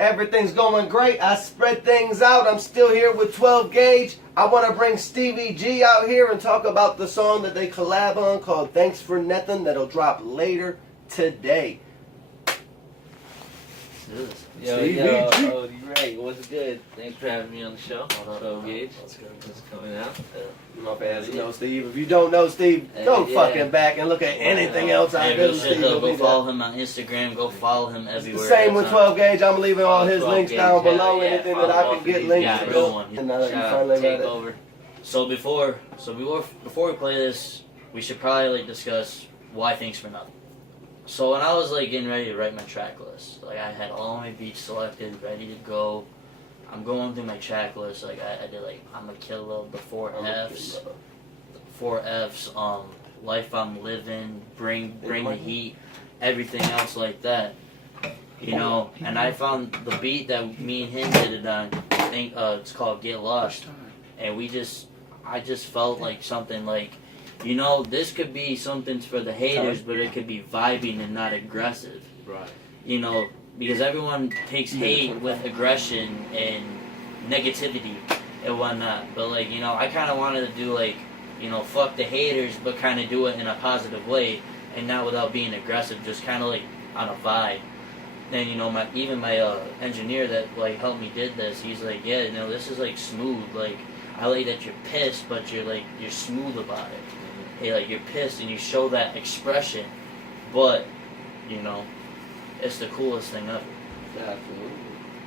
Everything's going great. I spread things out. I'm still here with 12 Gauge. I want to bring Stevey G out here and talk about the song that they collab on called Thanks for Nothing that'll drop later today. Yo, yo, right, what's good? Thanks for having me on the show. 12 Gauge. It's coming out. My fans know Steve. If you don't know Steve, go fucking back and look at anything else I do. Steve, go follow him on Instagram. Go follow him everywhere. The same with 12 Gauge. I'm leaving all his links down below. Anything that I can get links to. Real one. Take over. So before we play this, we should probably discuss why Thanks for Nothing. So when I was getting ready to write my track list, I had all my beats selected, ready to go. I'm going through my track list. I did I'm a Killer, the 4 F's, Life I'm Living, Bring the Heat, everything else like that. You know, and I found the beat that me and him did it on. I think it's called Get Lost, and I just felt like something you know, this could be something for the haters, but it could be vibing and not aggressive. Right. You know, because everyone takes hate with aggression and negativity and whatnot. But you know, I kind of wanted to do you know, fuck the haters, but kind of do it in a positive way and not without being aggressive, just kind of on a vibe. And you know, my engineer that helped me did this. He's like, yeah, you know, this is smooth. I like that you're pissed, but you're smooth about it. Hey, you're pissed and you show that expression, but you know, it's the coolest thing ever. Absolutely.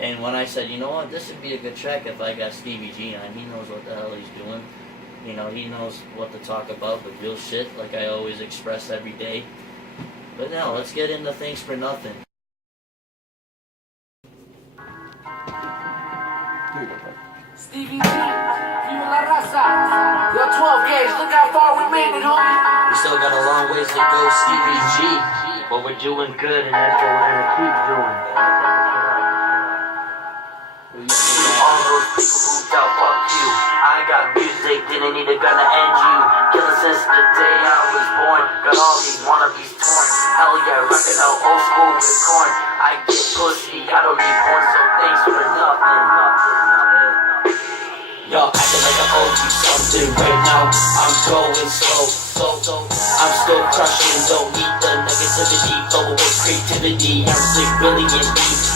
And when I said, you know what, this would be a good track if I got SteveyG on, he knows what the hell he's doing. You know, he knows what to talk about, the real shit, like I always express every day. But now, let's get into Thanks for Nothing. Stevey G, Viva la Raza. Yo, 12 Gauge, look how far we made it, homie. We still got a long ways to go, Stevey G. But we're doing good, and that's what we're gonna keep doing. All those people who doubt, fuck you. I got music, didn't need a gun to end you. Killing since the day I was born. Got all these wannabes torn. Hell yeah, rockin' out old school with corn. I get pushy, I don't need porn, so thanks for nothing. Y'all acting like I owe you something right now. I'm going slow, I'm still crushing. Don't need the negativity, flow with creativity. I'm sick, brilliant.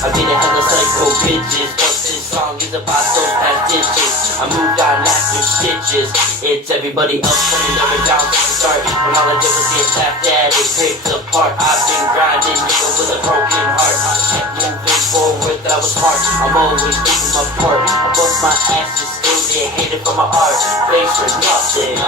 I did a hella psycho bitches, but this song is about those past ditches. I moved on after stitches. It's everybody else putting their down from the start. When all I did was get laughed at and picked apart. I've been grinding, nigga, with a broken heart. I kept moving forward, that was hard. I'm always losing my part. I bust my ass and still get hated for my art. Thanks for nothing.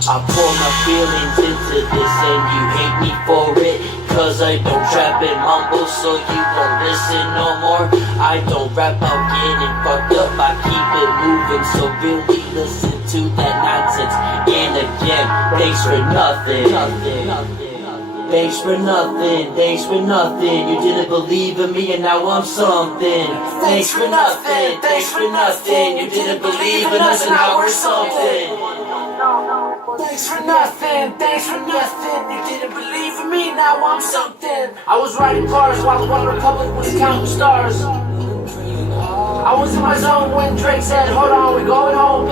I pour my feelings into this and you hate me for it. Cause I don't trap and mumble, so you won't listen no more. I don't rap about getting fucked up, I keep it moving. So really listen to that nonsense. And again, thanks for nothing. Thanks for nothing, thanks for nothing. You didn't believe in me and now I'm something. Thanks for nothing, thanks for nothing. You didn't believe in us and now we're something. Thanks for nothing, you didn't believe in me, now I'm something. I was riding cars while the One Republic was counting stars. I was in my zone when Drake said, hold on, we're going home.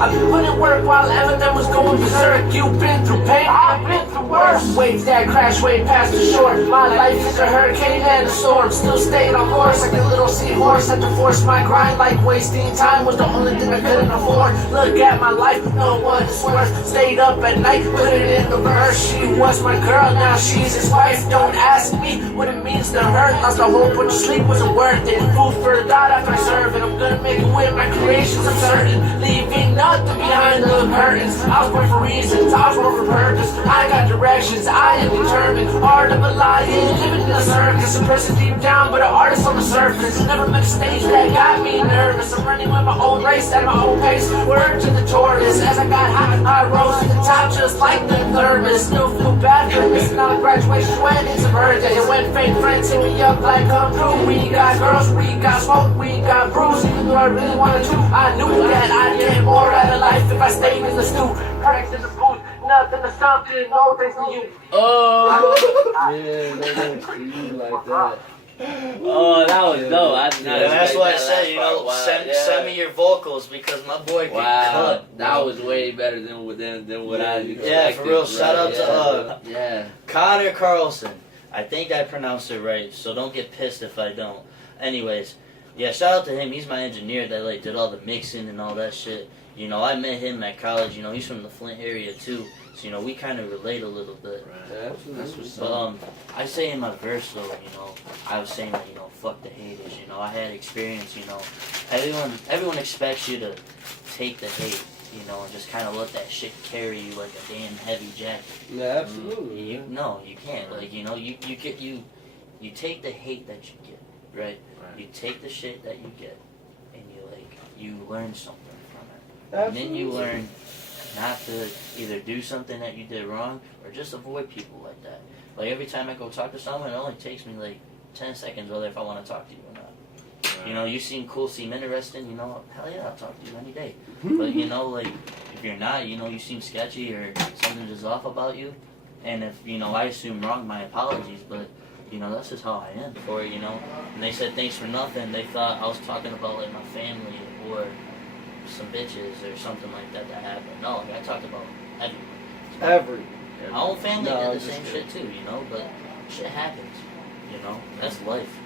I've been putting work while Eminem was going berserk. You've been through pain, I've been through worse. Waves that crash way past the shore. My life is a hurricane and a storm. Still staying on course like a little seahorse. Had to force my grind like wasting time was the only thing I couldn't afford. Look at my life, no one is worth. Stayed up at night, put it in the verse. She was my girl, now she's his wife. Don't ask me what it means to hurt. Lost a whole bunch of sleep, wasn't worth it. Food for the God after I serve it. I'm gonna make it with my creations, I'm certain. Leaving nothing behind the curtains. I was born for reasons, I was born for purpose. I got directions, I am determined. Art of a lion, living in the circus. A person deep down, but an artist on the surface. Never met a stage that got me nervous. I'm running with my own race at my own pace. Word to the tortoise. As I got high, I rose to the top just like the thermos. Still feel bad for missing out on graduation when it's a birthday. And when fake friends hit me up like come through. We got girls, we got smoke, we got brews. Even though I really wanted to, I knew that I'd get more out of life if I stayed in the stoop. Correct in the booth. nothing to something. No thanks to you. Oh, yeah, they don't see you like that. Oh, that was dope. I did not Yeah, that's expect why I that said, last you part. know, Wow, send me your vocals because my boy can Wow, cut. that was way better than what I expected. Yeah, for real. Shout out to yeah. Connor Carlson. I think I pronounced it right, so don't get pissed if I don't. Anyways, yeah, shout out to him. He's my engineer that like did all the mixing and all that shit. You know, I met him at college. You know, he's from the Flint area too, so you know we kind of relate a little bit. Right. Absolutely. But I say in my verse though, you know, I was saying that, you know, fuck the haters. You know, I had experience. You know, everyone expects you to take the hate. You know, and just kind of let that shit carry you like a damn heavy jacket. Yeah, absolutely. You can't. Like, you know, you take the hate that you get, right? You take the shit that you get, and you learn something from it. Absolutely. And then you learn not to either do something that you did wrong or just avoid people like that. Like every time I go talk to someone, it only takes me like 10 seconds whether if I want to talk to you or not. You know, you seem cool, seem interesting, you know, hell yeah, I'll talk to you any day. But, you know, like, if you're not, you know, you seem sketchy or something is off about you, and if, you know, I assume wrong, my apologies, but, you know, that's just how I am for it, you know. And they said thanks for nothing, they thought I was talking about, like, my family or some bitches or something like that happened. No, like, I talked about everyone. My own family did the same shit too, you know, but shit happens, you know, that's life.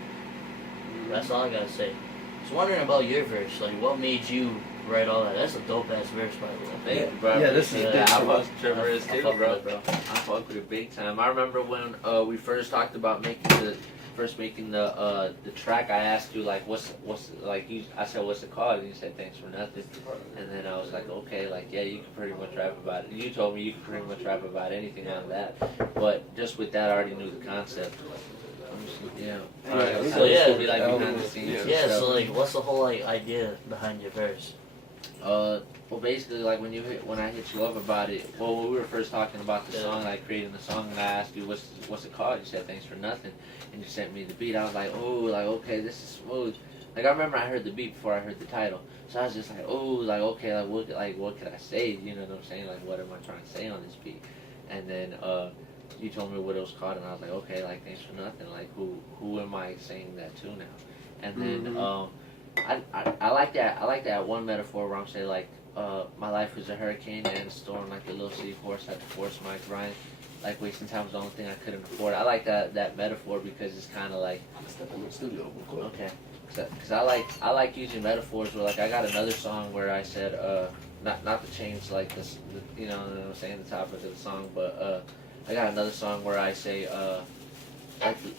That's all I gotta say. I was wondering about your verse, like what made you write all that? That's a dope ass verse, by the way. Thank you, bro. Yeah, this is I big. fuck with your verse too, fuck bro. with it, I fuck with it big time. I remember when we first talked about making the track. I asked you like, what's like you? I said, what's it called? And you said, thanks for nothing. And then I was like, okay, like yeah, you can pretty much rap about it. You told me you can pretty much rap about anything on that. But just with that, I already knew the concept. Yeah. Alright, So yeah, be like behind the scenes. Yeah, so like, what's the whole like idea behind your verse? Well, basically, like when I hit you up about it, well, when we were first talking about the song, like creating the song, and I asked you what's it called, you said thanks for nothing, and you sent me the beat. I was like, oh, like okay, this is smooth. Like I remember I heard the beat before I heard the title, so I was just like, oh, like okay, what could I say? You know what I'm saying? Like what am I trying to say on this beat? And then you told me what it was called, and I was like, okay, like thanks for nothing. Like who am I saying that to now? And then I like that. I like that one metaphor where I'm saying like my life was a hurricane and a storm, like a little seahorse had to force my grind. Like wasting time was the only thing I couldn't afford. I like that metaphor because it's kind of like Step in the studio real quick. okay, because I like using metaphors where like I got another song where I said not to change like this, you know what I'm saying, the topic of the song, but I got another song where I say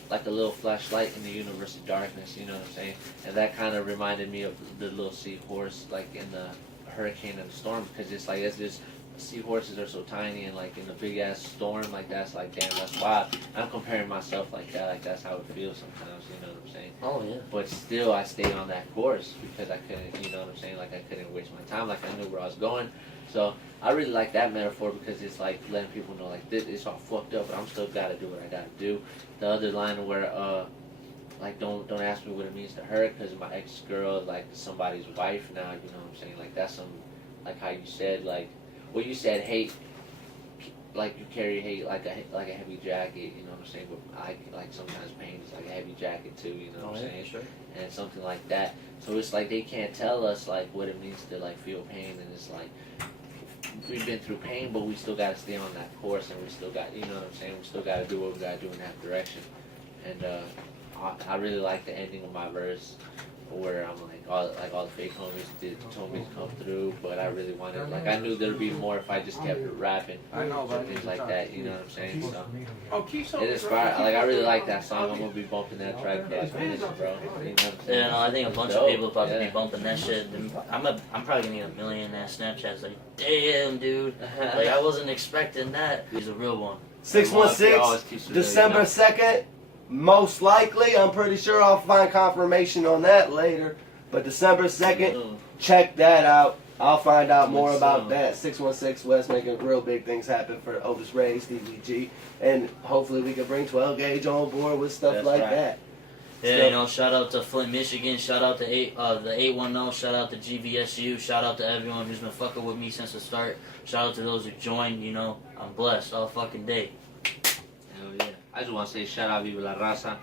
like a little flashlight in the universe of darkness, you know what I'm saying? And that kind of reminded me of the little seahorse, like in the hurricane and the storm, because it's like it's just seahorses are so tiny, and like in a big ass storm like that's like damn, that's wild. I'm comparing myself like that, like that's how it feels sometimes, you know what I'm saying? Oh yeah. But still, I stayed on that course because I couldn't, you know what I'm saying? Like I couldn't waste my time, like I knew where I was going. So I really like that metaphor because it's like letting people know like this, it's all fucked up, but I'm still gotta do what I gotta do. The other line where like don't ask me what it means to her because my ex girl is like somebody's wife now, you know what I'm saying? Like that's some like how you said like well you said hate, like you carry hate like a heavy jacket, you know what I'm saying? But I like sometimes pain is like a heavy jacket too, you know what I'm saying? Sure. And something like that. So it's like they can't tell us like what it means to like feel pain, and it's like we've been through pain, but we still gotta stay on that course, and we still got, you know what I'm saying? We still gotta do what we gotta do in that direction. And I really like the ending of my verse where I'm like all the fake homies told me to come through, but I really wanted, like I knew there'd be more if I just kept rapping and things like that, you know what I'm saying? So it inspired, like I really like that song. I'm gonna be bumping that track for like minutes, bro. You know what I'm saying? Yeah, no, I think a bunch of people about to be bumping that shit. I'm probably gonna get a million ass Snapchats like, damn dude, like I wasn't expecting that. He's a real one. 616, December 2nd, most likely. I'm pretty sure I'll find confirmation on that later. But December 2nd, check that out. I'll find out more about that. 616 West making real big things happen for Otis Ray, Stevey G. And hopefully we can bring 12 Gauge on board with stuff like that. Yeah, you know, shout out to Flint, Michigan. Shout out to the 810. Shout out to GVSU. Shout out to everyone who's been fucking with me since the start. Shout out to those who joined. I'm blessed all fucking day. Hell yeah. I just want to say shout out Viva la Raza.